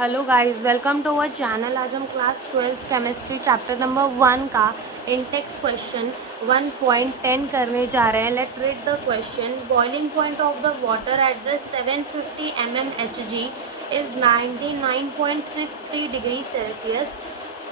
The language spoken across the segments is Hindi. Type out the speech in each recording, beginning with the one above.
Hello guys, welcome to our channel. आज हम क्लास 12 केमिस्ट्री चैप्टर नंबर 1 का इंटेक्स क्वेश्चन 1.10 करने जा रहे हैं। Let read the question. Boiling point of the water at the 750 mmHg is 99.63 degree Celsius.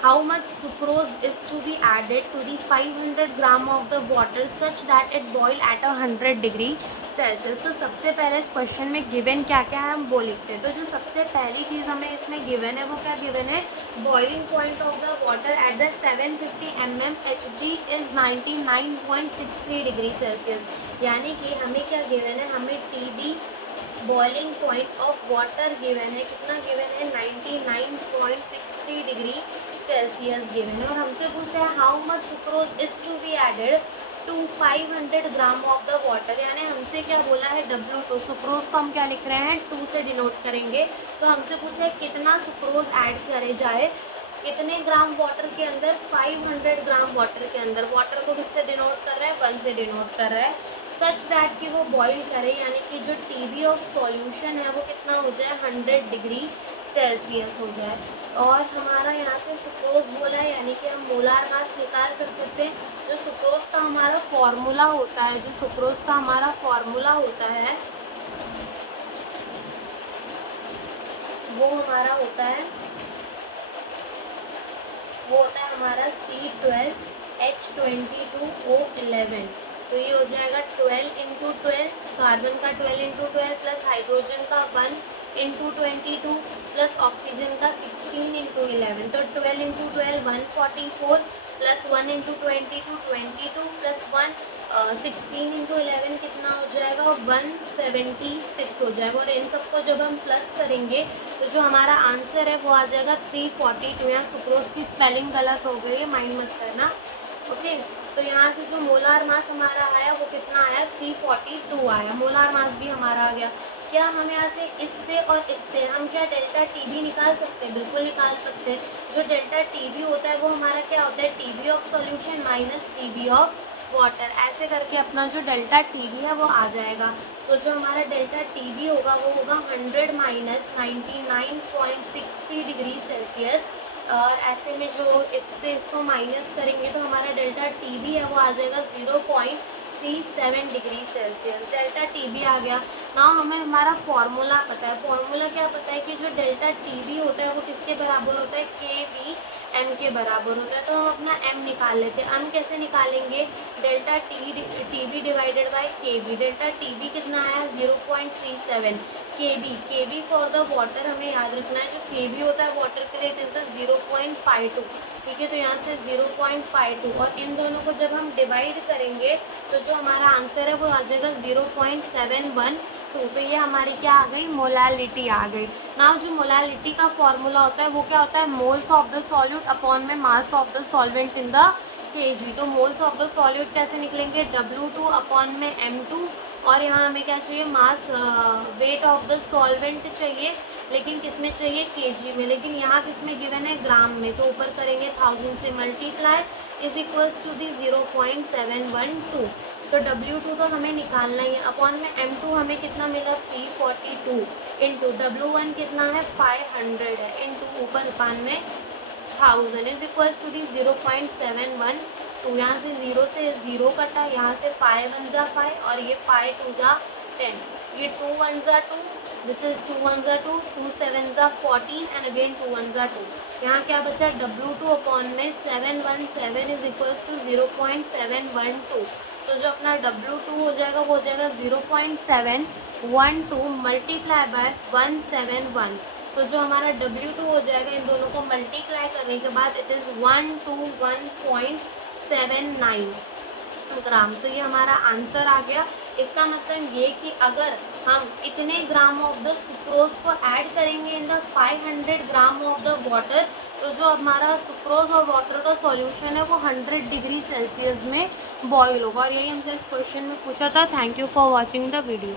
How much sucrose is to be added to the 500 gram of the water such that it boil at 100 degree Celsius. तो सबसे पहले इस क्वेश्चन में गिवन क्या क्या है हम वो लिखते हैं. तो जो सबसे पहली चीज़ हमें इसमें गिवन है वो क्या गिवन है? Boiling point of the water at the 750 mmHg is 99.63 degree Celsius. यानी कि हमें क्या गिवन है? हमें TB boiling point of water given है. कितना गिवन है? 99.63 डिग्री सेल्सियस गिवन है. और हमसे पूछा है how much sucrose is to be added to 500 gram of the water. यानी हमसे क्या बोला है? W2. सुक्रोज को हम क्या लिख रहे हैं? 2 से डिनोट करेंगे. तो हमसे पूछा है कितना सुक्रोज ऐड करे जाए, कितने ग्राम वाटर के अंदर? 500 ग्राम वाटर के अंदर. वाटर को किससे डिनोट कर रहा है? 1 से डिनोट कर रहा है. सच दैट कि वो बॉईल करे, यानी कि जो TB ऑफ सॉल्यूशन है वो कितना हो जाए? 100 डिग्री सेल्सियस हो जाए. और हमारा यहाँ से सुक्रोज बोला है, यानी कि हम मोलार मास निकाल सकते थे. जो सुक्रोज का हमारा फॉर्मूला होता है, जो सुक्रोज का हमारा फॉर्मूला होता है वो हमारा होता है हमारा C12H22O11. तो ये हो जाएगा 12 इंटू 12, कार्बन का 12 इंटू 12 प्लस हाइड्रोजन का 1 इंटू 22 प्लस ऑक्सीजन का 16 इंटू 11. तो 12 into 12 144 plus 1 into 22 22 plus 1 16 into 11 कितना हो जाएगा? 176 हो जाएगा. और इन सबको जब हम प्लस करेंगे तो जो हमारा आंसर है वो आ जाएगा 342. यहाँ सुक्रोज की स्पेलिंग गलत हो गई है, माइंड मत करना. ओके. तो यहाँ से जो मोलार मास हमारा आया वो कितना आया? 342 आया. मोलार मास भी हमारा आ गया. क्या हम यहाँ से इससे और इससे हम क्या डेल्टा TB निकाल सकते हैं? बिल्कुल निकाल सकते हैं. जो डेल्टा TB होता है वो हमारा क्या होता है? TB of solution minus TB of water. ऐसे करके अपना जो डेल्टा TB है वो आ जाएगा. तो जो हमारा डेल्टा TB होगा वो होगा 100 माइनस 99.63 डिग्री सेल्सियस. और ऐसे में जो इससे इसको माइनस करेंगे तो हमारा डेल्टा TB है वो आ जाएगा 0.37 डिग्री सेल्सियस. डेल्टा TB आ गया. ना हमें हमारा फॉर्मूला पता है. फॉर्मूला क्या पता है कि जो डेल्टा TB होता है वो किसके बराबर होता है? KBM के बराबर होता है. तो हम अपना M निकाल लेते हैं. M कैसे निकालेंगे? Delta TB divided by KB. Delta TB कितना आया? 0.37. KB फॉर द वाटर हमें याद रखना है. जो KB होता है वाटर के लिए इट इज़ द 0.52. ठीक है. तो यहाँ से 0.52 और इन दोनों को जब हम डिवाइड करेंगे तो जो हमारा आंसर है वो आ जाएगा 0.712. तो ये हमारी क्या आ गई? मोलालिटी आ गई. ना जो मोलालिटी का फॉर्मूला होता है वो क्या होता है? Moles of the solute upon में mass of the solvent in the kg. तो मोल्स ऑफ द सॉल्यूट कैसे निकलेंगे? W2 अपॉन में M2. और यहाँ हमें क्या चाहिए? Mass weight of the solvent चाहिए, लेकिन किस में चाहिए? kg में. लेकिन यहाँ किस में गिवन है? ग्राम में. तो ऊपर करेंगे 1000 से multiply is equals to the 0.712. तो W2 तो हमें निकालना ही है. अपॉन में M2 हमें कितना मिला? 342 इंटू W1 कितना है? 500 है इंटू ऊपर पान में 1000 इज इक्वल्स टू दी 0.712. यहाँ से 0 से 0 कटा, यहाँ से 5 1 जा 5 और ये 5 2 जा 10. ये 2 1 जा 2, दिस इज 2 1 जा 2, 2 7 जा 14 एंड अगेन 2 1 जा 2. यहाँ क्या बचा? W2 अपॉन में 717 इज इक्वल्स टू 0.712. तो जो अपना W2 हो जाएगा वो हो जाएगा 0.712 मल्टीप्लाई बाय 171. तो जो हमारा W2 हो जाएगा इन दोनों को मल्टीप्लाई करने के बाद इट इज़ 121.79 ग्राम. तो ये हमारा आंसर आ गया. इसका मतलब ये कि अगर हम इतने ग्राम ऑफ द सुक्रोज को ऐड करेंगे in the 500 gram of the water, तो जो हमारा सुक्रोज और वाटर का सॉल्यूशन है वो 100 डिग्री सेल्सियस में बॉईल होगा. और यही हमसे इस क्वेश्चन में पूछा था. Thank you for watching the video.